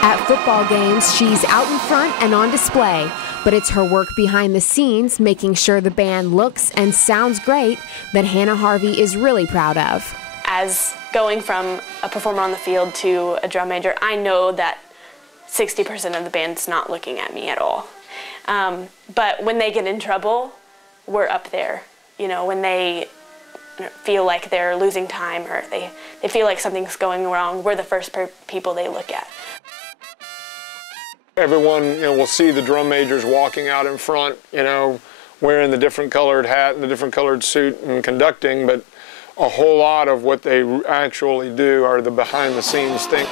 At football games, she's out in front and on display, but it's her work behind the scenes, making sure the band looks and sounds great, that Hannah Harvey is really proud of. As going from a performer on the field to a drum major, I know that 60% of the band's not looking at me at all. But when they get in trouble, we're up there. You know, when they feel like they're losing time or they feel like something's going wrong, we're the first people they look at. Everyone, will see the drum majors walking out in front, wearing the different colored hat and the different colored suit and conducting, but a whole lot of what they actually do are the behind-the-scenes things.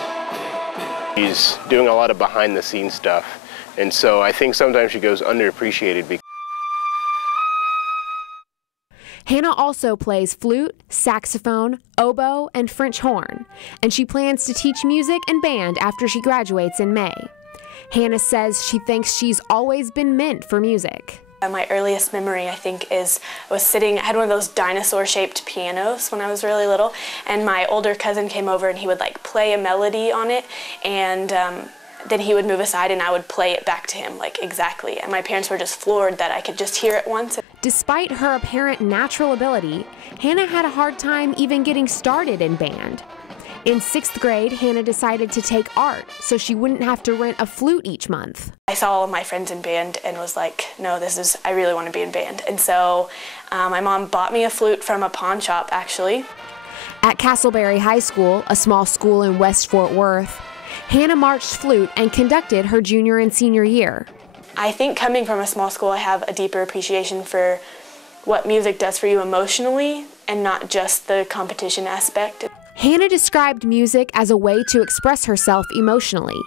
He's doing a lot of behind-the-scenes stuff, and so I think sometimes she goes underappreciated. Hannah also plays flute, saxophone, oboe, and French horn, and she plans to teach music and band after she graduates in May. Hannah says she thinks she's always been meant for music. My earliest memory, I think, is I had one of those dinosaur-shaped pianos when I was really little, and my older cousin came over and he would play a melody on it, and then he would move aside and I would play it back to him exactly, and my parents were just floored that I could just hear it once. Despite her apparent natural ability, Hannah had a hard time even getting started in band. In 6th grade, Hannah decided to take art so she wouldn't have to rent a flute each month. I saw all of my friends in band and was like, no, I really want to be in band. And so my mom bought me a flute from a pawn shop, actually. At Castleberry High School, a small school in West Fort Worth, Hannah marched flute and conducted her junior and senior year. I think coming from a small school, I have a deeper appreciation for what music does for you emotionally and not just the competition aspect. Hannah described music as a way to express herself emotionally,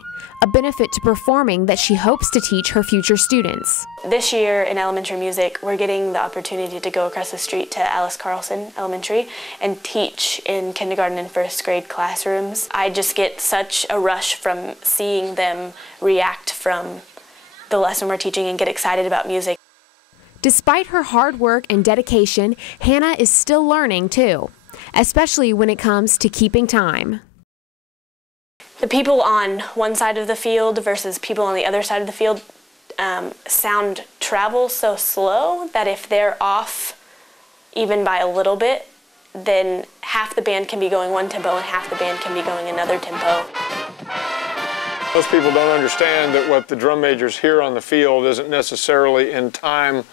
a benefit to performing that she hopes to teach her future students. This year in elementary music, we're getting the opportunity to go across the street to Alice Carlson Elementary and teach in kindergarten and 1st grade classrooms. I just get such a rush from seeing them react from the lesson we're teaching and get excited about music. Despite her hard work and dedication, Hannah is still learning too, especially when it comes to keeping time. The people on one side of the field versus people on the other side of the field, sound travels so slow that if they're off even by a little bit, then half the band can be going one tempo and half the band can be going another tempo. Most people don't understand that what the drum majors hear on the field isn't necessarily in time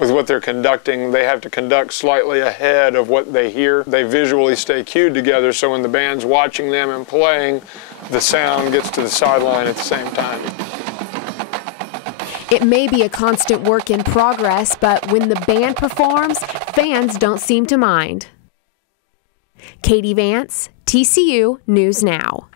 with what they're conducting. They have to conduct slightly ahead of what they hear. They visually stay cued together, so when the band's watching them and playing, the sound gets to the sideline at the same time. It may be a constant work in progress, but when the band performs, fans don't seem to mind. Katie Vance, TCU News Now.